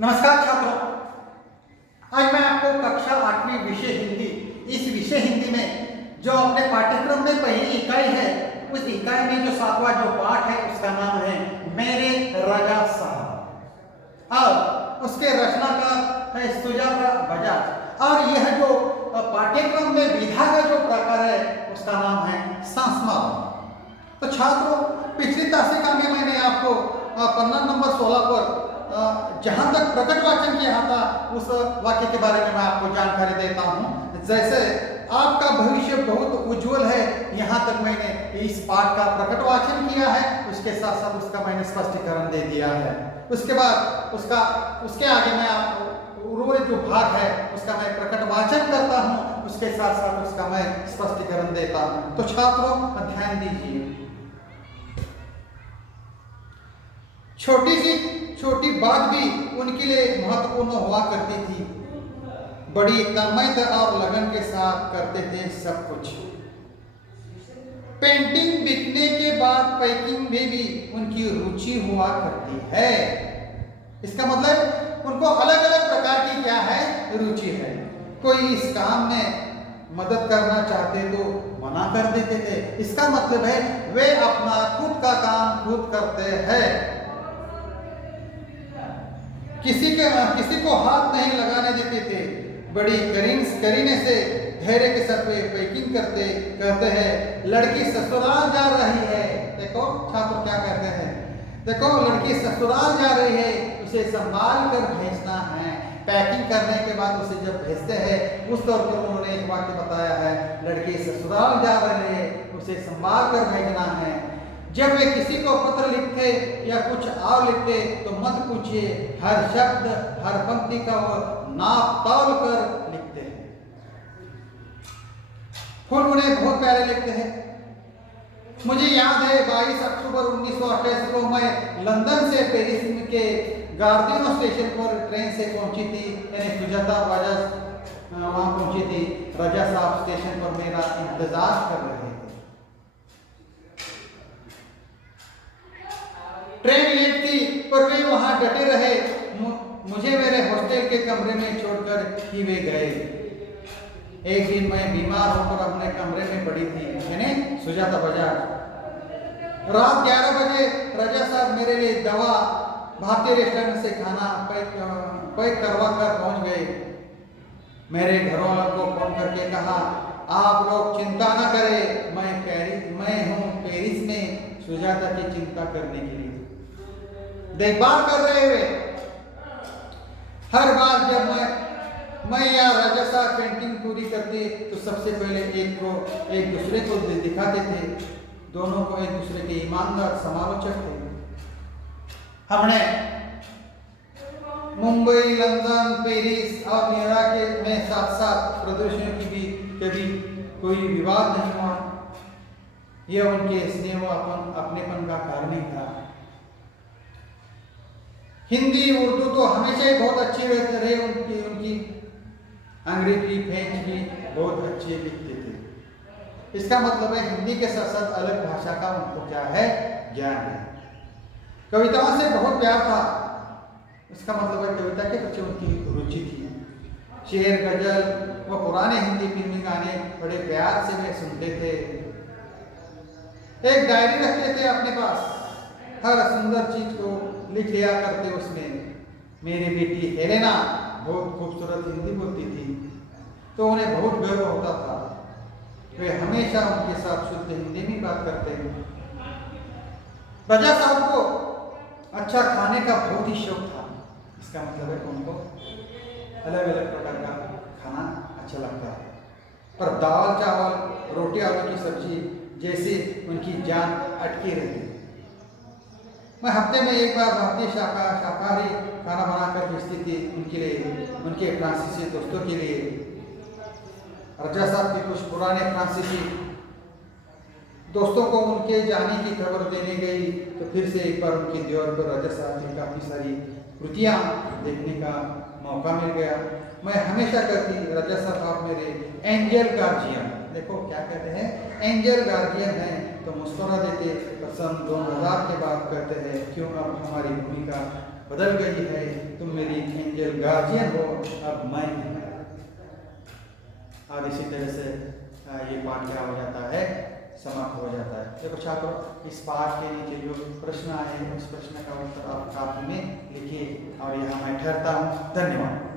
नमस्कार छात्रों, आज मैं आपको कक्षा 8वीं विषय हिंदी, इस विषय हिंदी में जो अपने पाठ्यक्रम में पहली इकाई है, उस इकाई में जो 7वां जो पाठ है उसका नाम है मेरे राजा साहब और उसके रचनाकार है सुजाता बजाज। और यह जो पाठ्यक्रम में विधा का जो प्रकार है उसका नाम है संस्मरण। तो छात्रों, पिछली तासिका में मैंने आपको पन्ना नंबर 16 पर जहां तक प्रकट वाचन किया था उस वाक्य के बारे में मैं आपको जानकारी देता हूं। जैसे आपका भविष्य बहुत उज्जवल है, यहां तक मैंने इस पाठ का प्रकट वाचन किया है, उसके साथ साथ उसका मैंने स्पष्टीकरण दे दिया है। उसके बाद उसके आगे मैं आपको जो भाग है उसका मैं प्रकट वाचन करता हूं, उसके साथ साथ उसका मैं स्पष्टीकरण देता हूं। तो छात्रों ध्यान दीजिए, छोटी बात भी उनके लिए महत्वपूर्ण हुआ करती थी। बड़ी तन्मयता और लगन के साथ करते थे सब कुछ। पेंटिंग बिकने के बाद पैकिंग में भी उनकी रुचि हुआ करती है। इसका मतलब उनको अलग अलग प्रकार की क्या है, रुचि है। कोई इस काम में मदद करना चाहते तो मना कर देते थे। इसका मतलब है वे अपना खुद का काम खुद करते हैं, किसी को हाथ नहीं लगाने देते थे। बड़ी करीने से धैर्य के साथ वे पैकिंग कहते हैं लड़की ससुराल जा रही है। देखो छात्र क्या कहते हैं, देखो लड़की ससुराल जा रही है, उसे संभाल कर भेजना है। पैकिंग करने के बाद उसे जब भेजते हैं उस तौर पर उन्होंने एक वाक्य बताया है, लड़की ससुराल जा रही है, उसे संभाल कर भेजना है। जब वे किसी को पत्र लिखते या कुछ और लिखते तो मत पूछिए, हर शब्द हर पंक्ति का वो नाप तौल कर लिखते हैं। फूल उन्हें बहुत प्यारे लिखते हैं। मुझे याद है 22 अक्टूबर 1928 को मैं लंदन से पेरिस के गार्दिनो स्टेशन पर ट्रेन से पहुंची थी, यानी सुजाता बजाज वहां पहुंची थी। राजा साहब स्टेशन पर मेरा इंतजार कर रहे थे। ट्रेन लेट थी पर वे वहां डटे रहे। मुझे मेरे हॉस्टल के कमरे में छोड़कर ही वे गए। एक दिन मैं बीमार होकर अपने कमरे में पड़ी थी, यानी सुजाता बजाज। रात 11 बजे राजा साहब मेरे लिए दवा भारतीय रेस्टोरेंट से खाना पैक करवा कर पहुंच गए। मेरे घर वालों को फोन करके कहा, आप लोग चिंता न करें, मैं हूं पेरिस में सुजाता की चिंता करने के लिए देखभाल कर रहे हुए। हर बार जब मैं या राजा साहब पेंटिंग पूरी करते तो सबसे पहले एक दूसरे को दिखाते थे। दोनों को एक दूसरे के ईमानदार समालोचक थे। हमने मुंबई, लंदन, पेरिस और न्यूयॉर्क में साथ साथ प्रदर्शनियों की भी कभी कोई विवाद नहीं हुआ। यह उनके स्नेह अपनेपन का कारण ही था। हिंदी उर्दू तो हमेशा ही बहुत अच्छी रहे उनकी अंग्रेजी फ्रेंच भी बहुत अच्छे लिखते थे। इसका मतलब है हिंदी के साथ साथ अलग भाषा का उनको क्या है, ज्ञान है। कविताओं से बहुत प्यार था, इसका मतलब है कविता के प्रति उनकी रुचि थी। शेर, गजल व पुराने हिंदी फिल्मी गाने बड़े प्यार से वे सुनते थे। एक डायरी रखते थे अपने पास, हर सुंदर चीज को लिख लिया करते उसमें। मेरी बेटी हेलेना बहुत खूबसूरत हिंदी बोलती थी तो उन्हें बहुत गर्व होता था। वे हमेशा उनके साथ शुद्ध हिंदी में बात करते हैं। राजा साहब को अच्छा खाने का बहुत ही शौक था। इसका मतलब है उनको अलग अलग प्रकार का खाना अच्छा लगता है, पर दाल चावल रोटी आलू की सब्जी जैसे उनकी जान अटकी रहती। मैं हफ्ते में एक बार भारतीय शाकाहारी खाना बनाकर भेजती थी उनके लिए, उनके फ्रांसीसी दोस्तों के लिए। राजा साहब के कुछ पुराने फ्रांसीसी दोस्तों को उनके जाने की खबर देने गई तो फिर से एक बार उनके दीवार पर राजा साहब की काफ़ी सारी कृतियाँ देखने का मौका मिल गया। मैं हमेशा कहती, राजा साहब आप मेरे एंजल गार्जियन, देखो क्या कहते हैं, एंजल गार्जियन हैं। तो मुस्कुरा देते। सन 2000 के बाद कहते हैं क्यों अब हमारी भूमिका बदल गई है, तुम मेरी एंजल गार्जियन हो, अब मैं हूँ। और इसी तरह से ये पाठ क्या हो जाता है, समाप्त हो जाता है। देखो छात्रों, इस पाठ के नीचे जो प्रश्न आए हैं उस प्रश्न का उत्तर आप कॉपी में लिखिए और यहाँ मैं ठहरता हूँ। धन्यवाद।